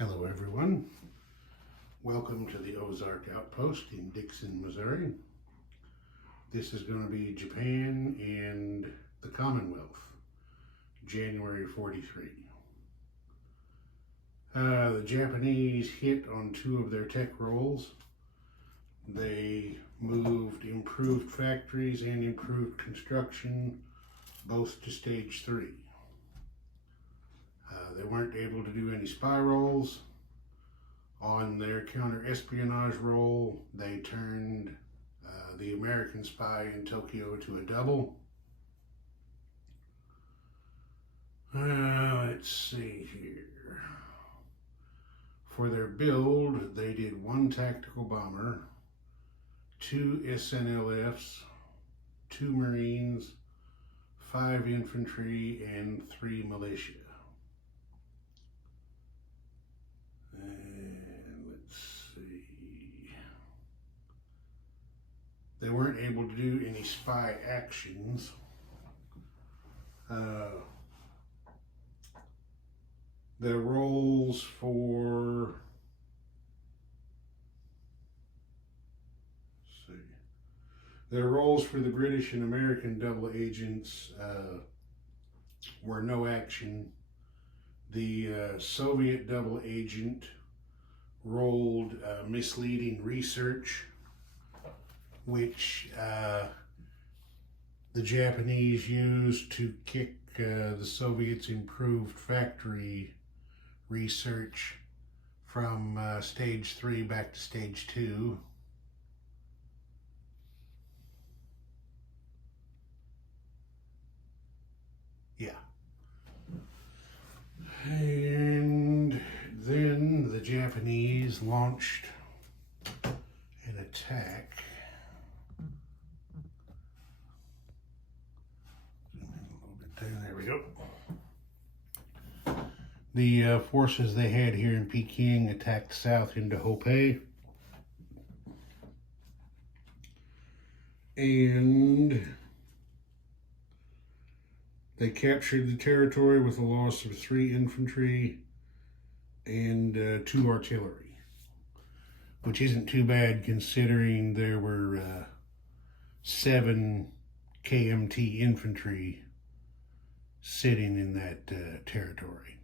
Hello everyone, welcome to the Ozark Outpost in Dixon, Missouri. This is going to be Japan and the Commonwealth, January 43. The Japanese hit on two of their tech rolls. They moved improved factories and improved construction both to stage 3. They weren't able to do any spy rolls. On their counter-espionage roll, they turned the American spy in Tokyo to a double. Let's see here. For their build, they did 1 tactical bomber, 2 SNLFs, 2 Marines, 5 infantry, and 3 militia. They weren't able to do any spy actions. Their roles for, their roles for the British and American double agents were no action. The Soviet double agent rolled misleading research, which the Japanese used to kick the Soviets' improved factory research from stage 3 back to stage 2. Yeah. And then the Japanese launched an attack. There we go. The forces they had here in Peking attacked south into Hopei. And they captured the territory with a loss of 3 infantry and 2 artillery, which isn't too bad considering there were 7 KMT infantry sitting in that territory.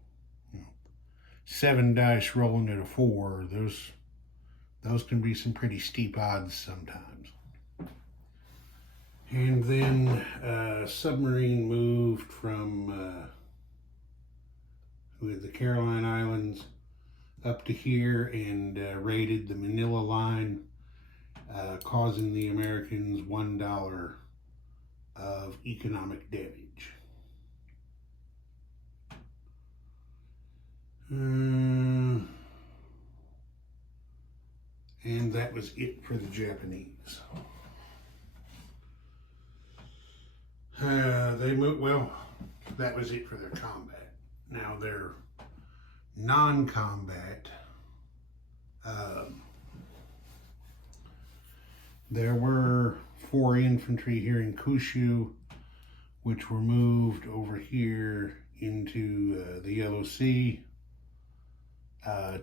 7 dice rolling at a 4, those can be some pretty steep odds sometimes. And then submarine moved from with the Caroline Islands up to here and raided the Manila line, causing the Americans $1 of economic damage. And that was it for the Japanese. They moved, well, that was it for their combat. Now their non-combat, there were 4 infantry here in Kyushu, which were moved over here into the Yellow Sea.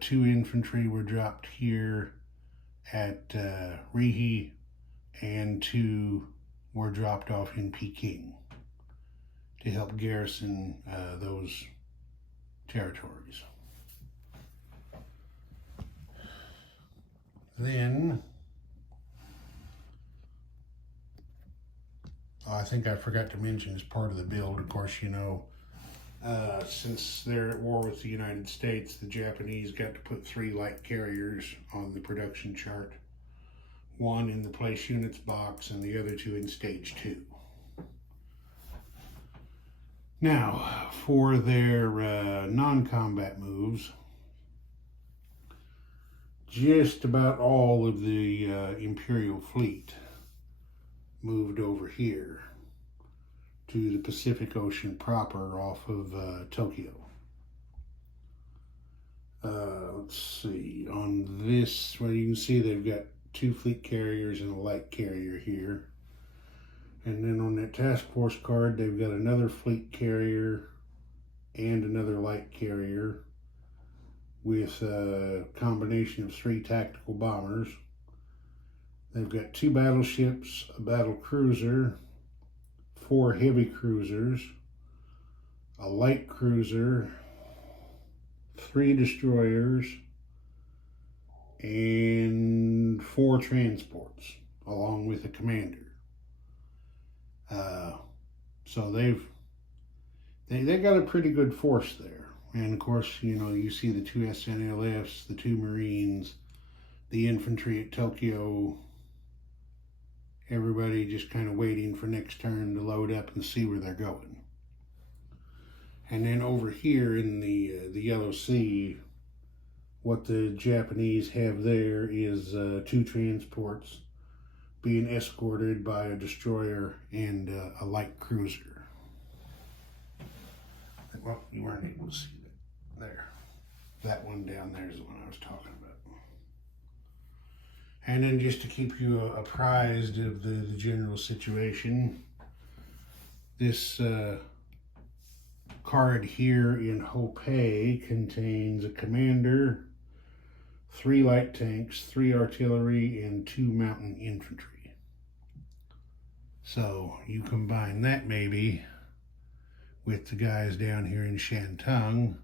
2 infantry were dropped here at Rihe, and 2 were dropped off in Peking to help garrison those territories. Then, I think I forgot to mention as part of the build, of course, you know, since they're at war with the United States, the Japanese got to put 3 light carriers on the production chart. 1 in the place units box and the other 2 in stage 2. Now, for their non-combat moves, just about all of the Imperial fleet moved over here to the Pacific Ocean proper off of Tokyo. Let's see, on this, well, you can see they've got 2 fleet carriers and a light carrier here. And then on that task force card, they've got another fleet carrier and another light carrier. with a combination of 3 tactical bombers. They've got 2 battleships, a battle cruiser, 4 heavy cruisers, a light cruiser, 3 destroyers, and 4 transports, along with a commander. So they got a pretty good force there. And of course, you know, you see the 2 SNLFs, the 2 Marines, the infantry at Tokyo, everybody just kind of waiting for next turn to load up and see where they're going. And then over here in the Yellow Sea, what the Japanese have there is 2 transports being escorted by a destroyer and a light cruiser. Well, you weren't able to see that. There. That one down there is the one I was talking about. And then just to keep you apprised of the general situation, this card here in Hopei contains a commander, 3 light tanks, 3 artillery, and 2 mountain infantry. So you combine that maybe with the guys down here in Shantung,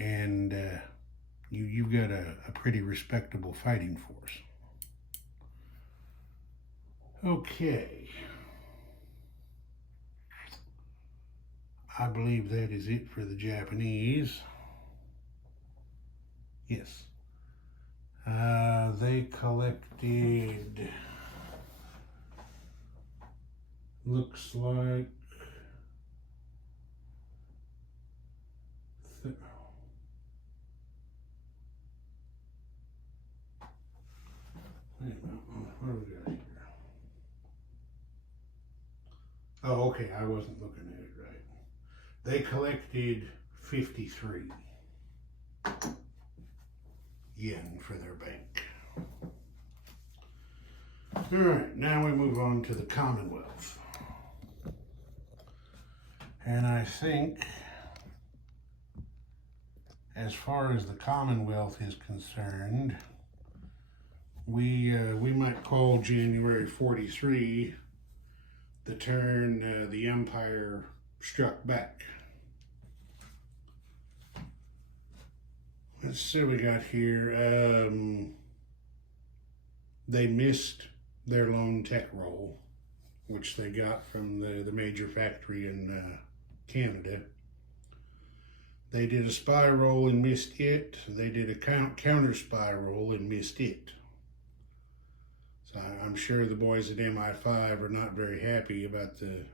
and you've got a pretty respectable fighting force. Okay. I believe that is it for the Japanese. Yes. They collected, looks like, what do we got here? Oh, okay, I wasn't looking at it right. They collected 53 yen for their bank. All right, now we move on to the Commonwealth. And I think, as far as the Commonwealth is concerned, we might call January 43 the turn the Empire struck back. Let's see what we got here. They missed their lone tech roll, which they got from the major factory in Canada. They did a spy roll and missed it. They did a counter spy roll and missed it. So I'm sure the boys at MI5 are not very happy about the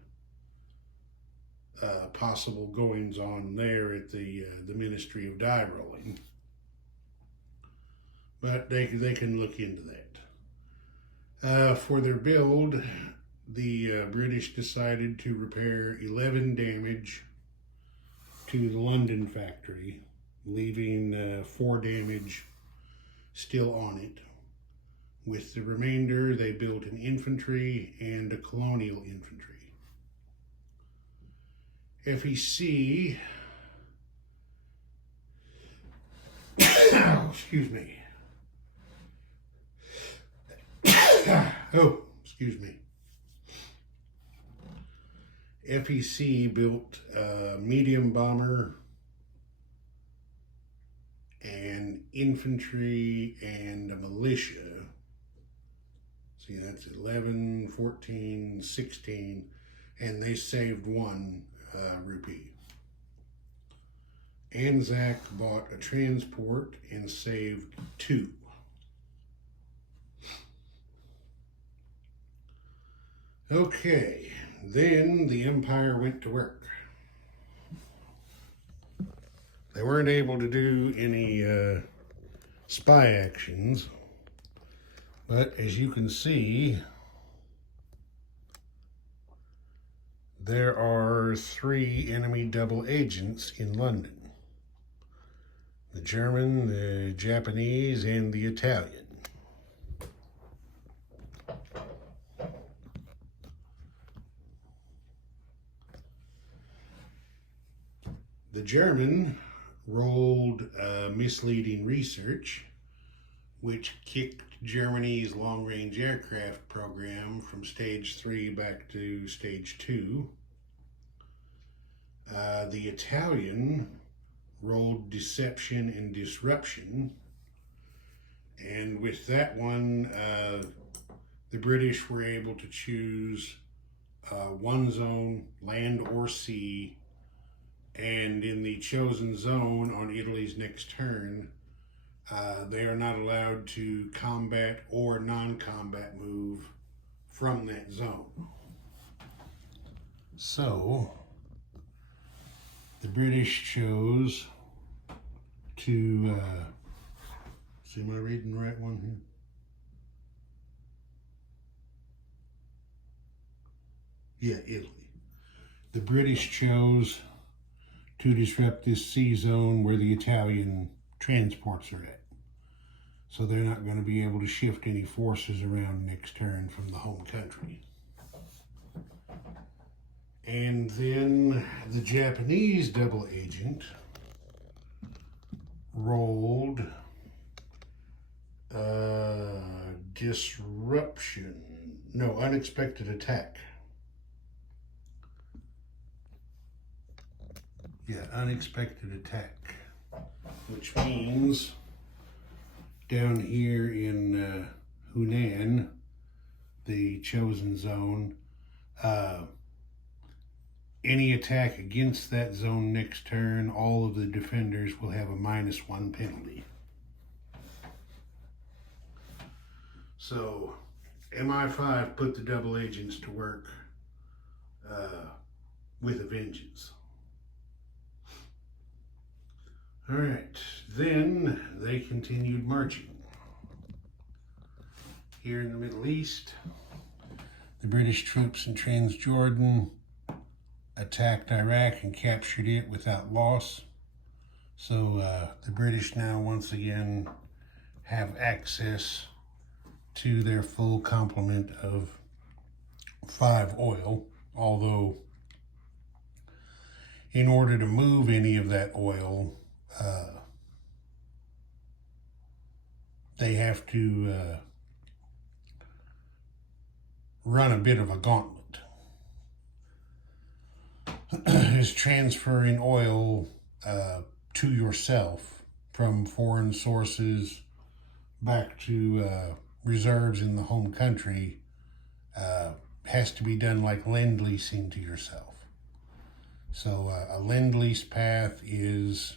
possible goings on there at the Ministry of Die Rolling. But they can look into that. For their build, the British decided to repair 11 damage to the London factory, leaving 4 damage still on it. With the remainder, they built an infantry and a colonial infantry. FEC, excuse me. Oh, excuse me. FEC built a medium bomber, an infantry, and a militia. See, that's 11, 14, 16, and they saved 1 rupee. Anzac bought a transport and saved 2. Okay, then the Empire went to work. They weren't able to do any spy actions, but as you can see, there are 3 enemy double agents in London: the German, the Japanese, and the Italian. The German rolled misleading research, which kicked Germany's long-range aircraft program from stage 3 back to stage 2. The Italian rolled deception and disruption, and with that one, the British were able to choose one zone, land or sea, and in the chosen zone on Italy's next turn, they are not allowed to combat or non-combat move from that zone. So, the British chose to, see, am I reading the right one here? Yeah, Italy. The British chose to disrupt this sea zone where the Italian transports are at. So they're not going to be able to shift any forces around next turn from the home country. And then the Japanese double agent rolled unexpected attack. Yeah, unexpected attack, which means down here in Hunan, the chosen zone, any attack against that zone next turn, all of the defenders will have a -1 penalty. So MI5 put the double agents to work with a vengeance. All right, then they continued marching. Here in the Middle East, the British troops in Transjordan attacked Iraq and captured it without loss. So the British now once again have access to their full complement of 5 oil, although in order to move any of that oil, they have to run a bit of a gauntlet. Is transferring oil to yourself from foreign sources back to reserves in the home country has to be done like lend-leasing to yourself. So a lend-lease path is,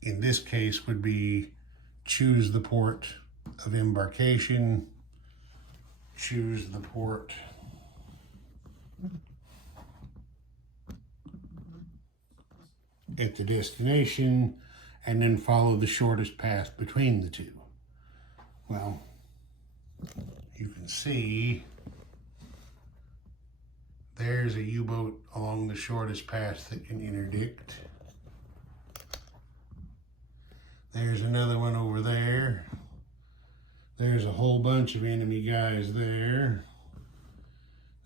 in this case, would be choose the port of embarkation, choose the port at the destination, and then follow the shortest path between the two. Well, you can see there's a U-boat along the shortest path that can interdict. There's another one over there. There's a whole bunch of enemy guys there.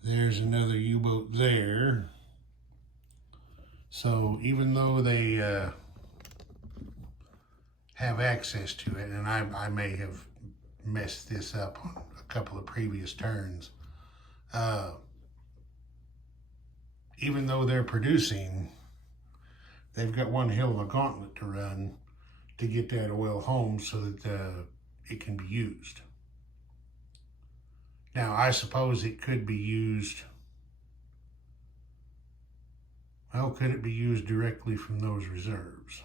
There's another U-boat there. So even though they have access to it, and I may have messed this up on a couple of previous turns, even though they're producing, they've got one hell of a gauntlet to run to get that oil home so that it can be used. Now, I suppose it could be used, well, could it be used directly from those reserves?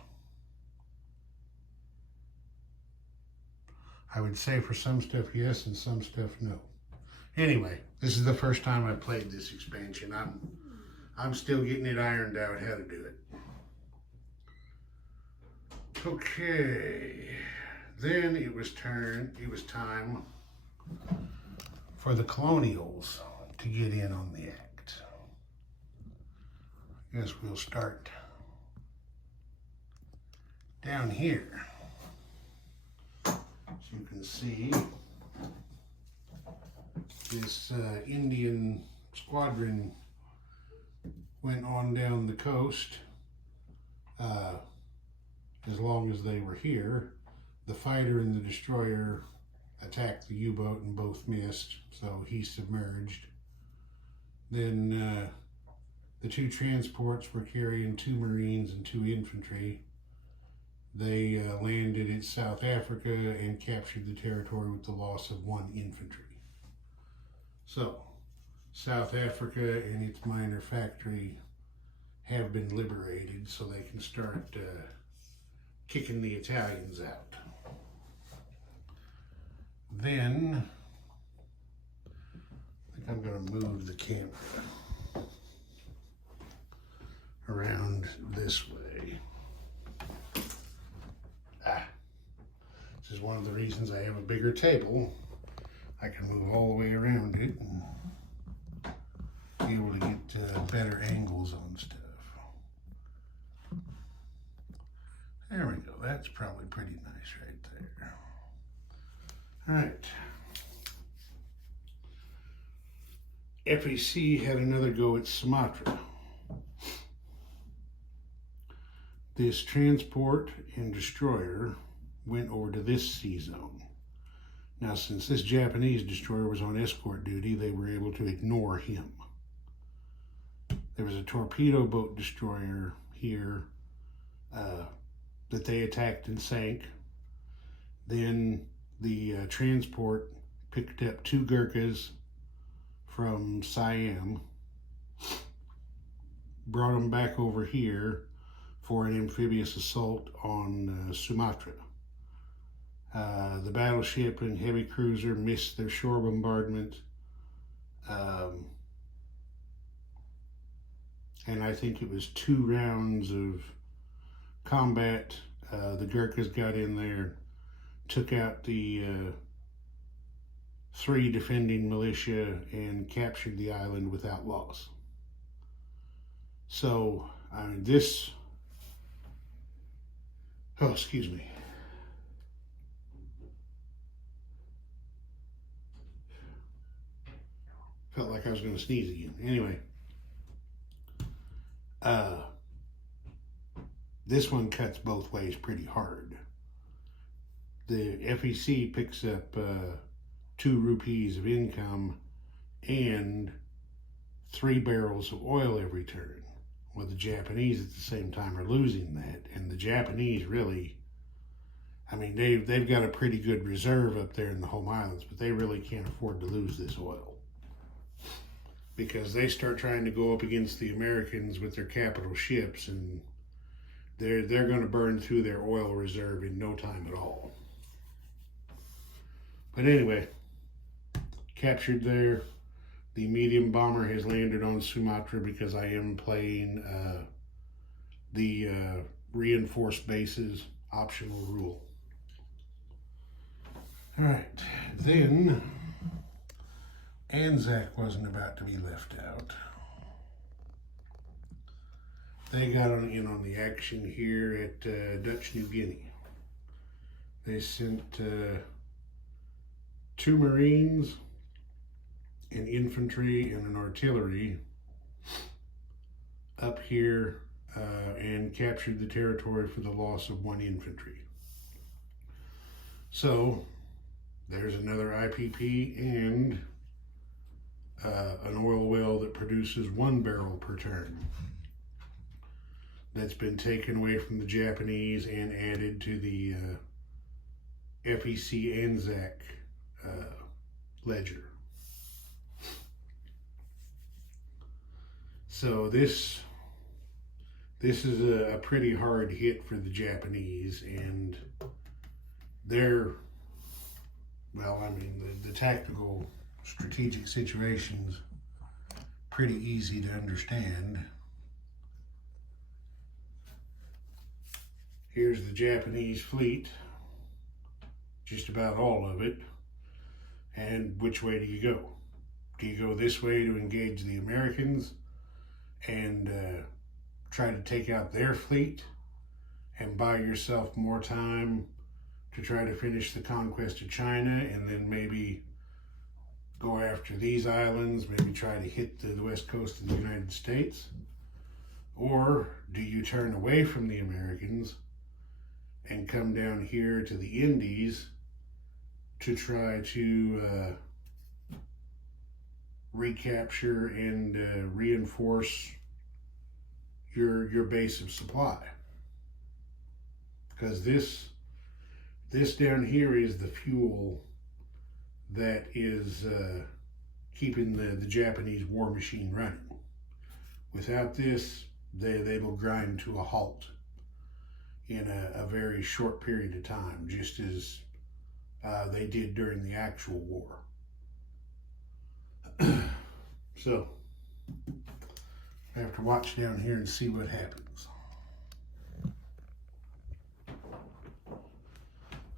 I would say for some stuff yes, and some stuff no. Anyway, this is the first time I've played this expansion. I'm still getting it ironed out how to do it. Okay, then it was time for the colonials to get in on the act. I guess we'll start down here. As you can see, this Indian squadron went on down the coast as long as they were here. The fighter and the destroyer attacked the U-boat and both missed, so he submerged. Then the two transports were carrying 2 Marines and 2 infantry. They landed in South Africa and captured the territory with the loss of 1 infantry. So, South Africa and its minor factory have been liberated, so they can start kicking the Italians out. Then, I think I'm going to move the camera around this way. This is one of the reasons I have a bigger table. I can move all the way around it and be able to get better angles on stuff. There we go. That's probably pretty nice right there. All right. FEC had another go at Sumatra. This transport and destroyer went over to this sea zone. Now, since this Japanese destroyer was on escort duty, they were able to ignore him. There was a torpedo boat destroyer here that they attacked and sank. Then the transport picked up 2 Gurkhas from Siam, brought them back over here for an amphibious assault on Sumatra. The battleship and heavy cruiser missed their shore bombardment, and I think it was 2 rounds of combat. The Gurkhas got in there, took out the 3 defending militia, and captured the island without loss. So, this, oh, excuse me. Felt like I was going to sneeze again. Anyway, this one cuts both ways pretty hard. The FEC picks up 2 rupees of income and 3 barrels of oil every turn. Well, the Japanese at the same time are losing that, and the Japanese really, I mean, they've got a pretty good reserve up there in the home islands, but they really can't afford to lose this oil, because they start trying to go up against the Americans with their capital ships, and they're going to burn through their oil reserve in no time at all. But anyway, captured there. The medium bomber has landed on Sumatra because I am playing the reinforced bases optional rule. All right, then Anzac wasn't about to be left out. They got in on the action here at Dutch New Guinea. They sent 2 Marines, an infantry, and an artillery up here and captured the territory for the loss of 1 infantry. So there's another IPP and an oil well that produces 1 barrel per turn. That's been taken away from the Japanese and added to the FEC Anzac ledger. So this is a pretty hard hit for the Japanese, and they're, well, I mean, the tactical strategic situation's pretty easy to understand. Here's the Japanese fleet, just about all of it. And which way do you go? Do you go this way to engage the Americans and try to take out their fleet and buy yourself more time to try to finish the conquest of China, and then maybe go after these islands, maybe try to hit the west coast of the United States? Or do you turn away from the Americans and come down here to the Indies to try to recapture and reinforce your base of supply? Because this down here is the fuel that is keeping the Japanese war machine running. Without this, they will grind to a halt in a very short period of time, just as they did during the actual war. So, I have to watch down here and see what happens.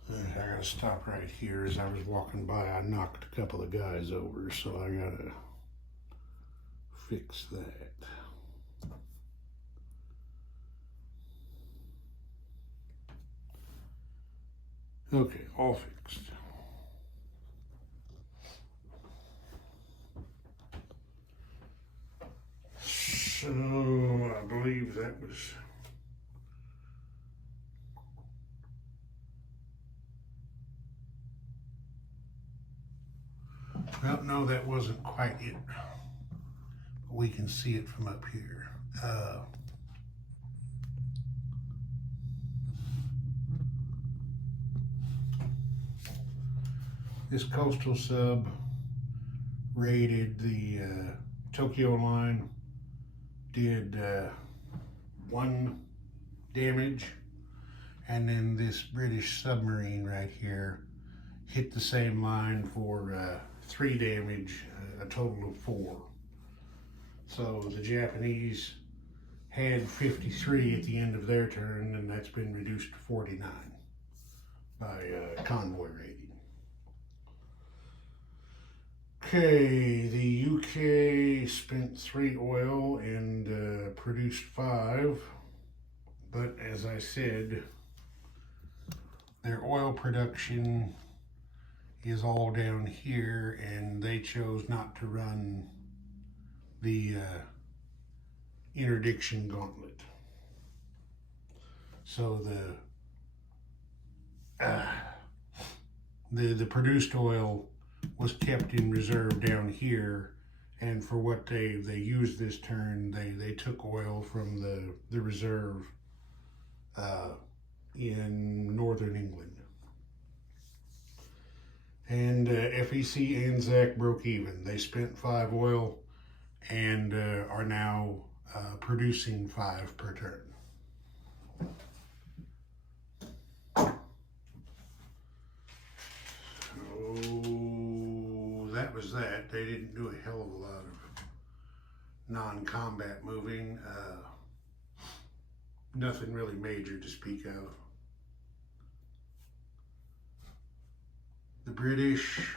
I gotta stop right here. As I was walking by, I knocked a couple of guys over, so I gotta fix that. Okay, all fixed. So I believe that was well, no, that wasn't quite it. We can see it from up here. This coastal sub raided the Tokyo line, did 1 damage, and then this British submarine right here hit the same line for 3 damage, a total of 4. So the Japanese had 53 at the end of their turn, and that's been reduced to 49 by convoy raiding. Okay, the UK spent 3 oil and produced 5, but as I said, their oil production is all down here, and they chose not to run the interdiction gauntlet. So the produced oil was kept in reserve down here, and for what they used this turn, they took oil from the reserve in northern England. And FEC Anzac broke even. They spent 5 oil and are now producing 5 per turn. So that was that. They didn't do a hell of a lot of non-combat moving. Nothing really major to speak of. The British,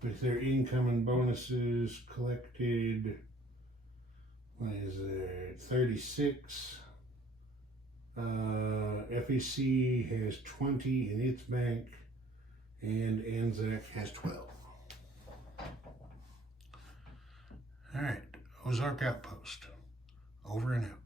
with their income and bonuses, collected, what is it, 36. FEC has 20 in its bank, and Anzac has 12. All right, Ozark Outpost, over and out.